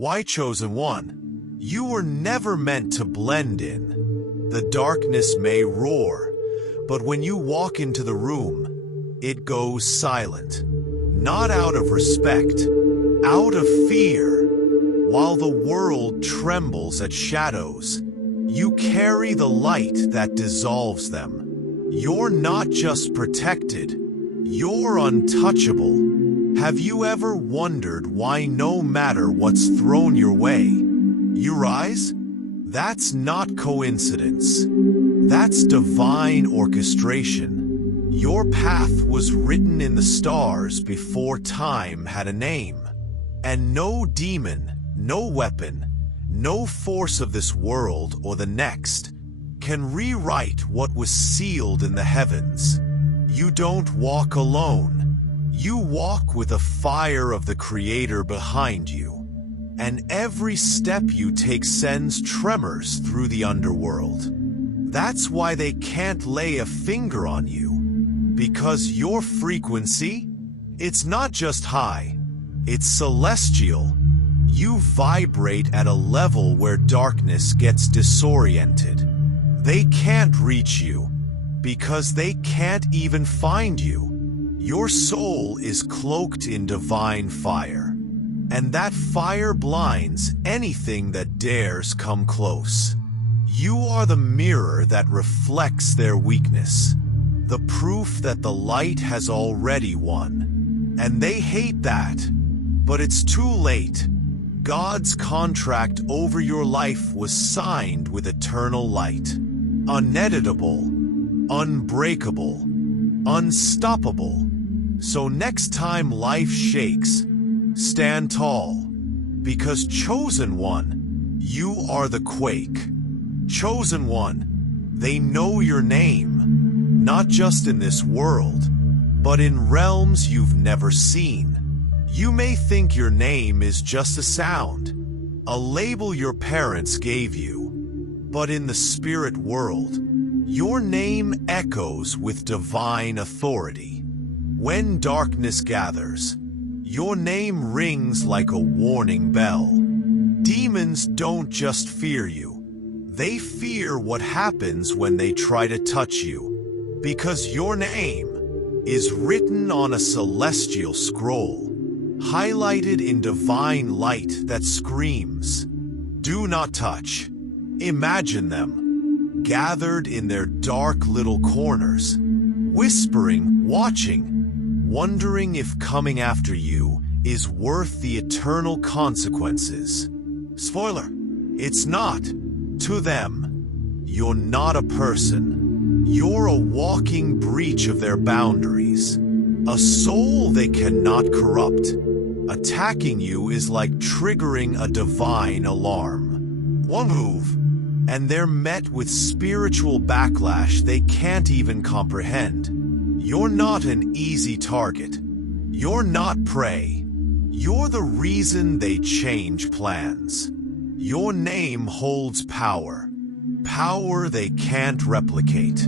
Why, chosen one? You were never meant to blend in. The darkness may roar, but when you walk into the room, it goes silent. Not out of respect, out of fear. While the world trembles at shadows, you carry the light that dissolves them. You're not just protected, you're untouchable. Have you ever wondered why no matter what's thrown your way, you rise? That's not coincidence. That's divine orchestration. Your path was written in the stars before time had a name. And no demon, no weapon, no force of this world or the next can rewrite what was sealed in the heavens. You don't walk alone. You walk with the fire of the Creator behind you. And every step you take sends tremors through the underworld. That's why they can't lay a finger on you. Because your frequency, it's not just high, it's celestial. You vibrate at a level where darkness gets disoriented. They can't reach you, because they can't even find you. Your soul is cloaked in divine fire, and that fire blinds anything that dares come close. You are the mirror that reflects their weakness, the proof that the light has already won. And they hate that, but it's too late. God's contract over your life was signed with eternal light. Uneditable, unbreakable, unstoppable. So next time life shakes, stand tall. Because chosen one, you are the quake. Chosen one, they know your name, not just in this world, but in realms you've never seen. You may think your name is just a sound, a label your parents gave you, but in the spirit world, your name echoes with divine authority. When darkness gathers, your name rings like a warning bell. Demons don't just fear you, they fear what happens when they try to touch you, because your name is written on a celestial scroll, highlighted in divine light that screams, "Do not touch." Imagine them, gathered in their dark little corners, whispering, watching, wondering if coming after you is worth the eternal consequences. Spoiler, it's not. To them, you're not a person. You're a walking breach of their boundaries, a soul they cannot corrupt. Attacking you is like triggering a divine alarm. One move, and they're met with spiritual backlash they can't even comprehend. You're not an easy target. You're not prey. You're the reason they change plans. Your name holds power. Power they can't replicate.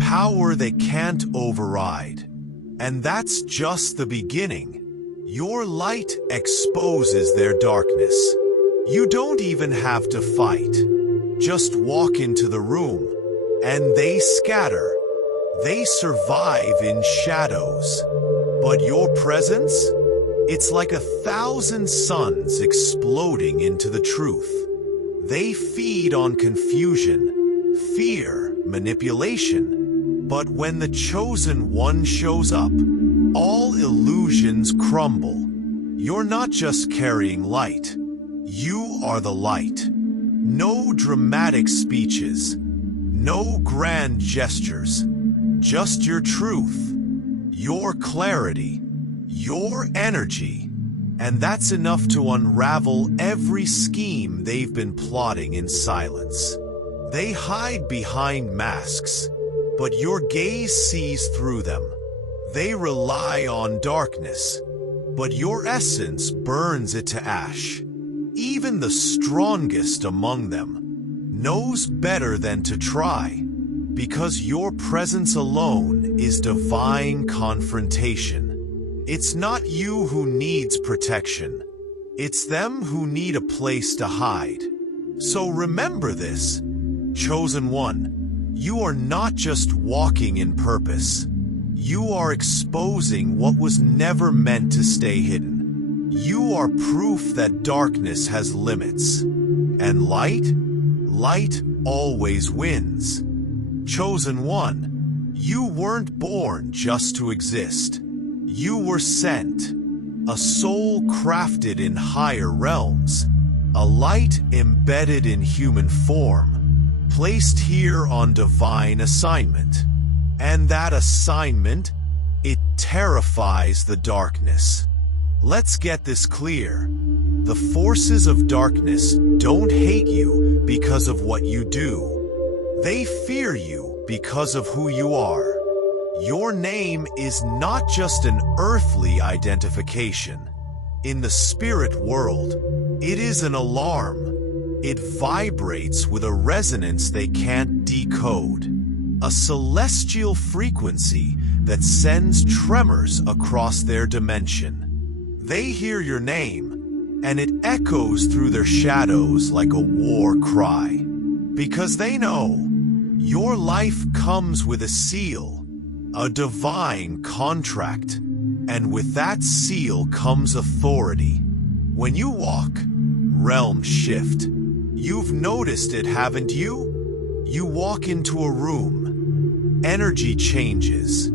Power they can't override. And that's just the beginning. Your light exposes their darkness. You don't even have to fight. Just walk into the room, and they scatter. They survive in shadows. But your presence? It's like 1,000 suns exploding into the truth. They feed on confusion, fear, manipulation. But when the chosen one shows up, all illusions crumble. You're not just carrying light. You are the light. No dramatic speeches, no grand gestures, just your truth, your clarity, your energy. And that's enough to unravel every scheme they've been plotting in silence. They hide behind masks, but your gaze sees through them. They rely on darkness, but your essence burns it to ash. Even the strongest among them knows better than to try, because your presence alone is divine confrontation. It's not you who needs protection. It's them who need a place to hide. So remember this, chosen one, you are not just walking in purpose. You are exposing what was never meant to stay hidden. You are proof that darkness has limits. And light always wins. Chosen one, you weren't born just to exist. You were sent, a soul crafted in higher realms, a light embedded in human form, placed here on divine assignment. And that assignment, it terrifies the darkness. Let's get this clear. The forces of darkness don't hate you because of what you do. They fear you because of who you are. Your name is not just an earthly identification. In the spirit world, it is an alarm. It vibrates with a resonance they can't decode. A celestial frequency that sends tremors across their dimension. They hear your name, and it echoes through their shadows like a war cry. Because they know your life comes with a seal, a divine contract, and with that seal comes authority. When you walk, realms shift. You've noticed it, haven't you? You walk into a room, energy changes.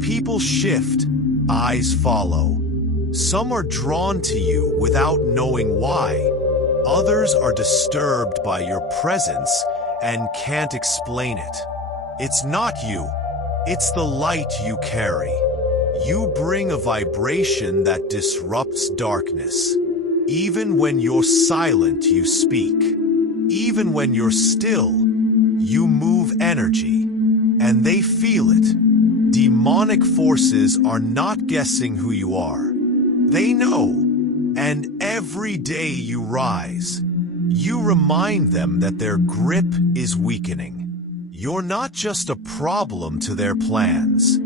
People shift, eyes follow. Some are drawn to you without knowing why. Others are disturbed by your presence and can't explain it. It's not you. It's the light you carry. You bring a vibration that disrupts darkness. Even when you're silent, you speak. Even when you're still, you move energy. And they feel it. Demonic forces are not guessing who you are. They know. And every day you rise, you remind them that their grip is weakening. You're not just a problem to their plans.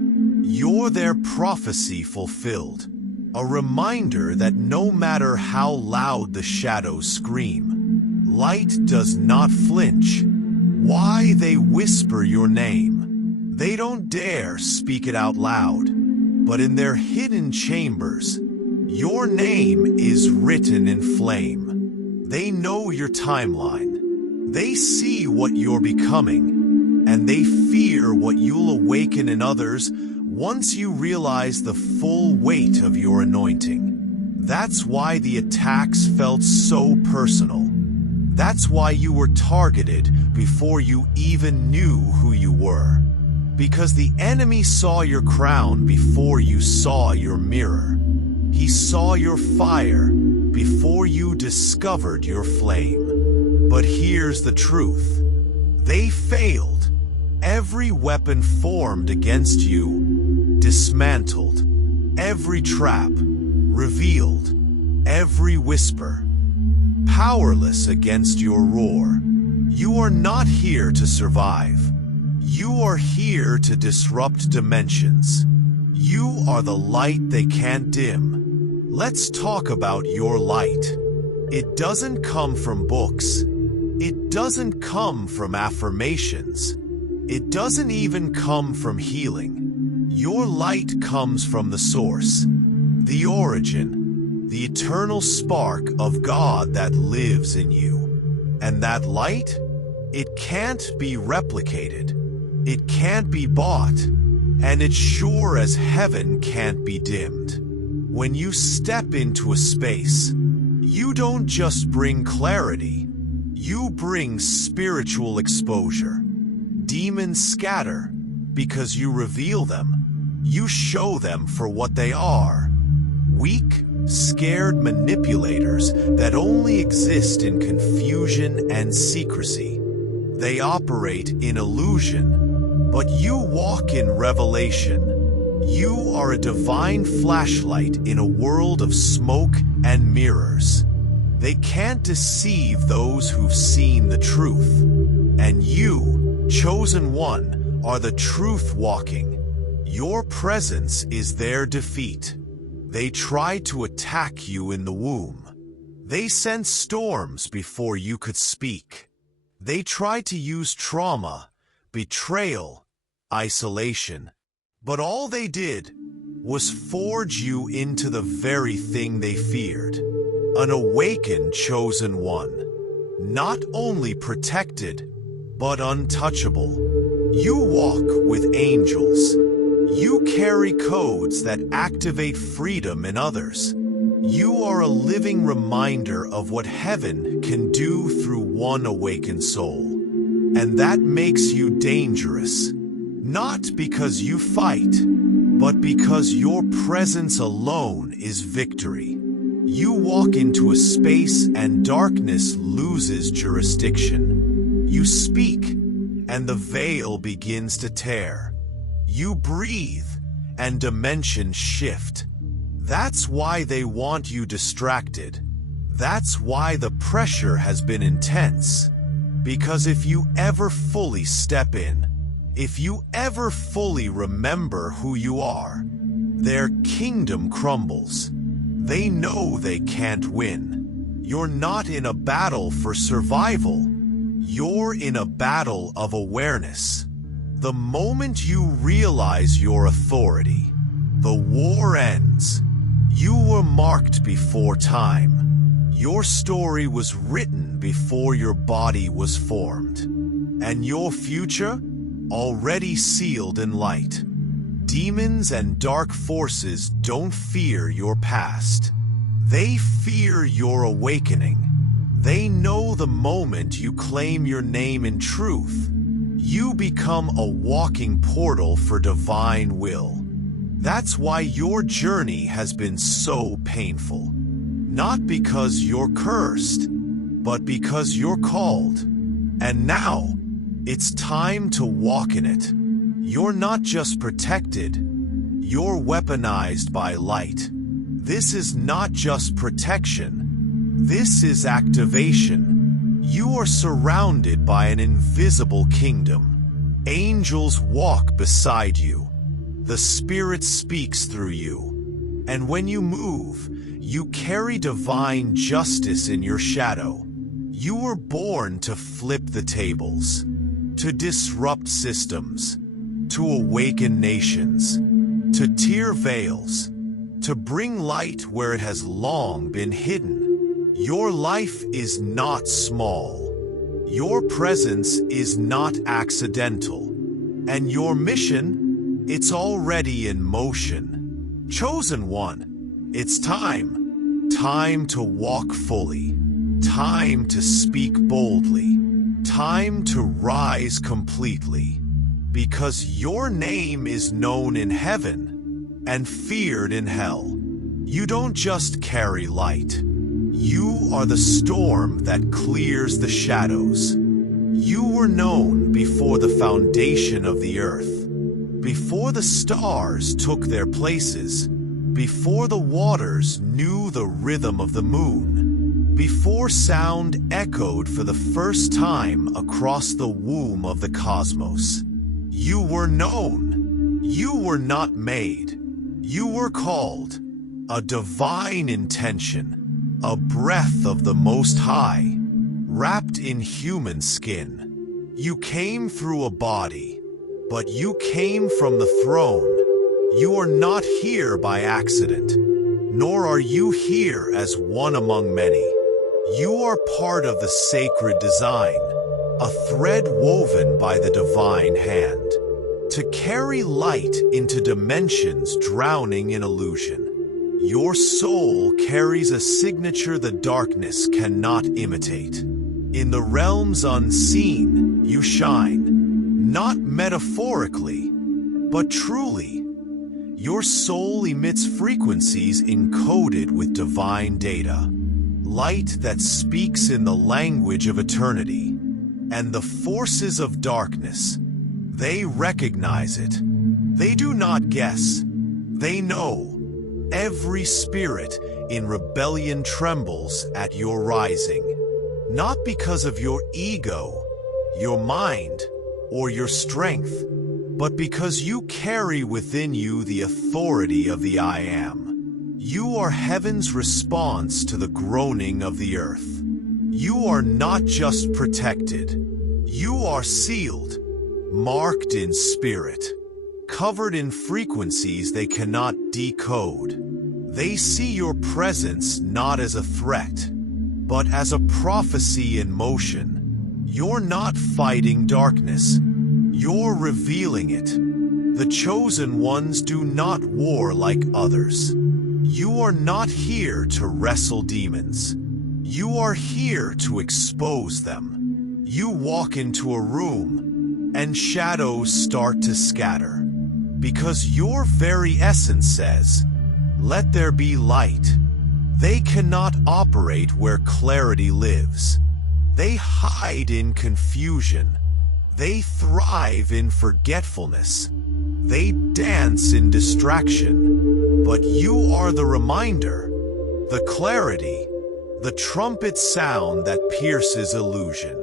You're their prophecy fulfilled. A reminder that no matter how loud the shadows scream, light does not flinch. Why they whisper your name? They don't dare speak it out loud, but in their hidden chambers, your name is written in flame. They know your timeline. They see what you're becoming, and they fear what you'll awaken in others once you realize the full weight of your anointing. That's why the attacks felt so personal. That's why you were targeted before you even knew who you were. Because the enemy saw your crown before you saw your mirror. He saw your fire before you discovered your flame. But here's the truth. They failed. Every weapon formed against you, dismantled. Every trap, revealed. Every whisper, powerless against your roar. You are not here to survive. You are here to disrupt dimensions. You are the light they can't dim. Let's talk about your light. It doesn't come from books. It doesn't come from affirmations. It doesn't even come from healing. Your light comes from the source, the origin, the eternal spark of God that lives in you. And that light, it can't be replicated. It can't be bought. And it's sure as heaven can't be dimmed. When you step into a space, you don't just bring clarity. You bring spiritual exposure. Demons scatter because you reveal them. You show them for what they are. Weak, scared manipulators that only exist in confusion and secrecy. They operate in illusion, but you walk in revelation. You are a divine flashlight in a world of smoke and mirrors. They can't deceive those who've seen the truth. And you, chosen one, are the truth walking. Your presence is their defeat. They try to attack you in the womb. They sent storms before you could speak. They tried to use trauma, betrayal, isolation. But all they did was forge you into the very thing they feared. An awakened chosen one. Not only protected, but untouchable. You walk with angels. You carry codes that activate freedom in others. You are a living reminder of what heaven can do through one awakened soul. And that makes you dangerous. Not because you fight, but because your presence alone is victory. You walk into a space and darkness loses jurisdiction. You speak, and the veil begins to tear. You breathe, and dimensions shift. That's why they want you distracted. That's why the pressure has been intense. Because if you ever fully step in, if you ever fully remember who you are, their kingdom crumbles. They know they can't win. You're not in a battle for survival. You're in a battle of awareness. The moment you realize your authority, the war ends. You were marked before time. Your story was written before your body was formed. And your future? Already sealed in light. Demons and dark forces don't fear your past. They fear your awakening. They know the moment you claim your name in truth, you become a walking portal for divine will. That's why your journey has been so painful. Not because you're cursed, but because you're called. And now, it's time to walk in it. You're not just protected, you're weaponized by light. This is not just protection, this is activation. You are surrounded by an invisible kingdom. Angels walk beside you. The Spirit speaks through you. And when you move, you carry divine justice in your shadow. You were born to flip the tables, to disrupt systems, to awaken nations, to tear veils, to bring light where it has long been hidden. Your life is not small. Your presence is not accidental. And your mission, it's already in motion. Chosen one, it's time. Time to walk fully. Time to speak boldly. Time to rise completely. Because your name is known in heaven and feared in hell. You don't just carry light. You are the storm that clears the shadows. You were known before the foundation of the earth, before the stars took their places, before the waters knew the rhythm of the moon, before sound echoed for the first time across the womb of the cosmos. You were known. You were not made. You were called. A divine intention, a breath of the Most High, wrapped in human skin. You came through a body, but you came from the throne. You are not here by accident, nor are you here as one among many. You are part of the sacred design, a thread woven by the divine hand, to carry light into dimensions drowning in illusion. Your soul carries a signature the darkness cannot imitate. In the realms unseen, you shine, not metaphorically, but truly. Your soul emits frequencies encoded with divine data, light that speaks in the language of eternity. And the forces of darkness, they recognize it. They do not guess. They know. Every spirit in rebellion trembles at your rising. Not because of your ego, your mind, or your strength, but because you carry within you the authority of the I Am. You are heaven's response to the groaning of the earth. You are not just protected. You are sealed, marked in spirit, covered in frequencies they cannot decode. They see your presence not as a threat, but as a prophecy in motion. You're not fighting darkness. You're revealing it. The chosen ones do not war like others. You are not here to wrestle demons. You are here to expose them. You walk into a room, and shadows start to scatter. Because your very essence says, "Let there be light." They cannot operate where clarity lives. They hide in confusion. They thrive in forgetfulness. They dance in distraction. But you are the reminder, the clarity, the trumpet sound that pierces illusion.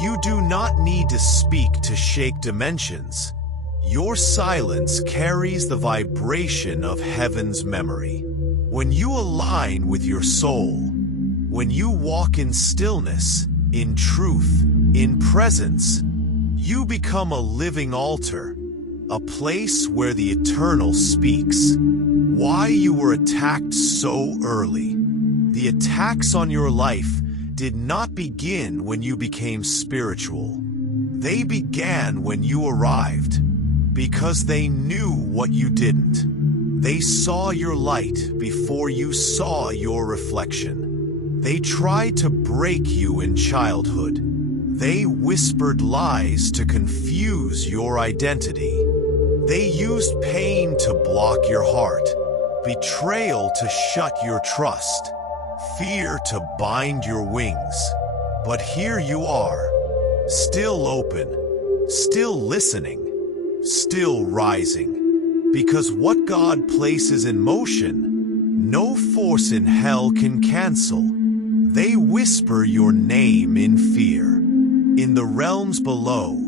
You do not need to speak to shake dimensions. Your silence carries the vibration of heaven's memory. When you align with your soul, when you walk in stillness, in truth, in presence, you become a living altar, a place where the eternal speaks. Why you were attacked so early. The attacks on your life did not begin when you became spiritual. They began when you arrived, because they knew what you didn't. They saw your light before you saw your reflection. They tried to break you in childhood. They whispered lies to confuse your identity. They used pain to block your heart, betrayal to shut your trust, fear to bind your wings. But here you are, still open, still listening, still rising. Because what God places in motion, no force in hell can cancel. They whisper your name in fear. In the realms below,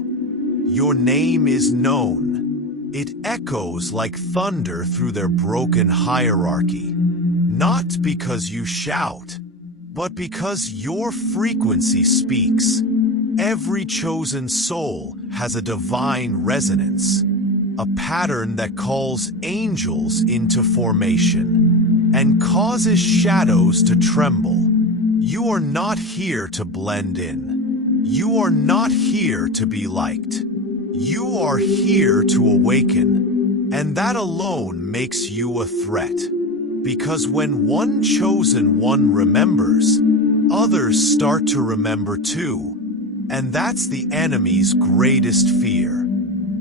your name is known. It echoes like thunder through their broken hierarchy. Not because you shout, but because your frequency speaks. Every chosen soul has a divine resonance, a pattern that calls angels into formation and causes shadows to tremble. You are not here to blend in. You are not here to be liked. You are here to awaken, and that alone makes you a threat. Because when one chosen one remembers, others start to remember too. And that's the enemy's greatest fear.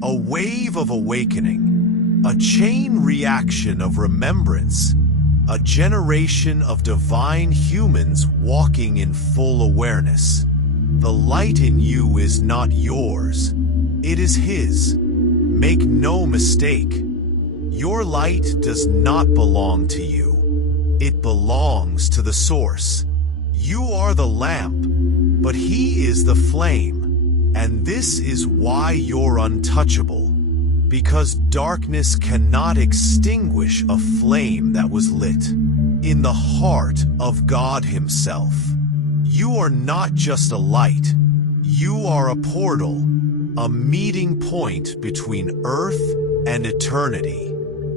A wave of awakening, a chain reaction of remembrance, a generation of divine humans walking in full awareness. The light in you is not yours, it is His. Make no mistake, your light does not belong to you. It belongs to the source. You are the lamp, but He is the flame. And this is why you're untouchable. Because darkness cannot extinguish a flame that was lit in the heart of God Himself. You are not just a light. You are a portal, a meeting point between earth and eternity,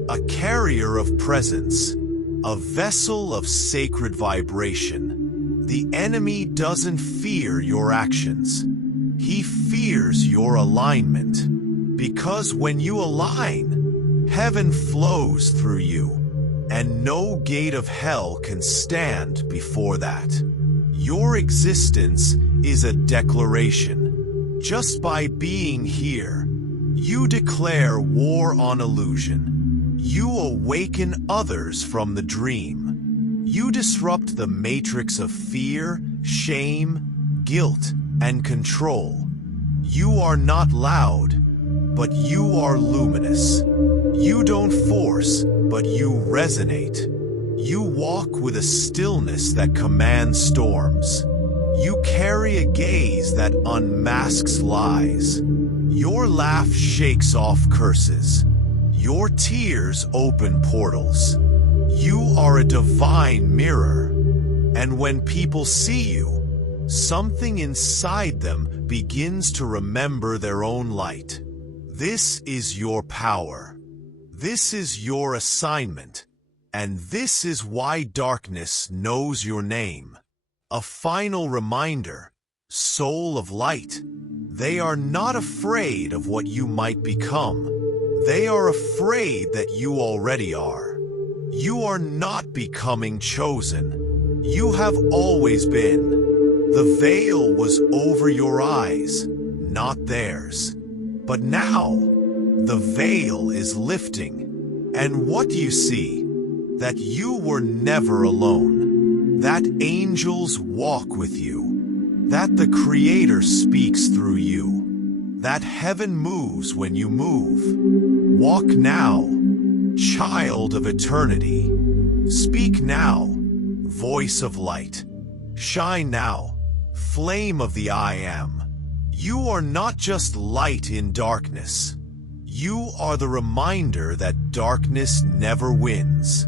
a carrier of presence, a vessel of sacred vibration. The enemy doesn't fear your actions. He fears your alignment. Because when you align, heaven flows through you, and no gate of hell can stand before that. Your existence is a declaration. Just by being here, you declare war on illusion. You awaken others from the dream. You disrupt the matrix of fear, shame, guilt, and control. You are not loud, but you are luminous. You don't force, but you resonate. You walk with a stillness that commands storms. You carry a gaze that unmasks lies. Your laugh shakes off curses. Your tears open portals. You are a divine mirror, and when people see you, something inside them begins to remember their own light. This is your power. This is your assignment. And this is why darkness knows your name. A final reminder, soul of light. They are not afraid of what you might become. They are afraid that you already are. You are not becoming chosen. You have always been. The veil was over your eyes, not theirs. But now, the veil is lifting. And what do you see? That you were never alone. That angels walk with you. That the Creator speaks through you. That heaven moves when you move. Walk now, child of eternity. Speak now, voice of light. Shine now, flame of the I Am. You are not just light in darkness. You are the reminder that darkness never wins.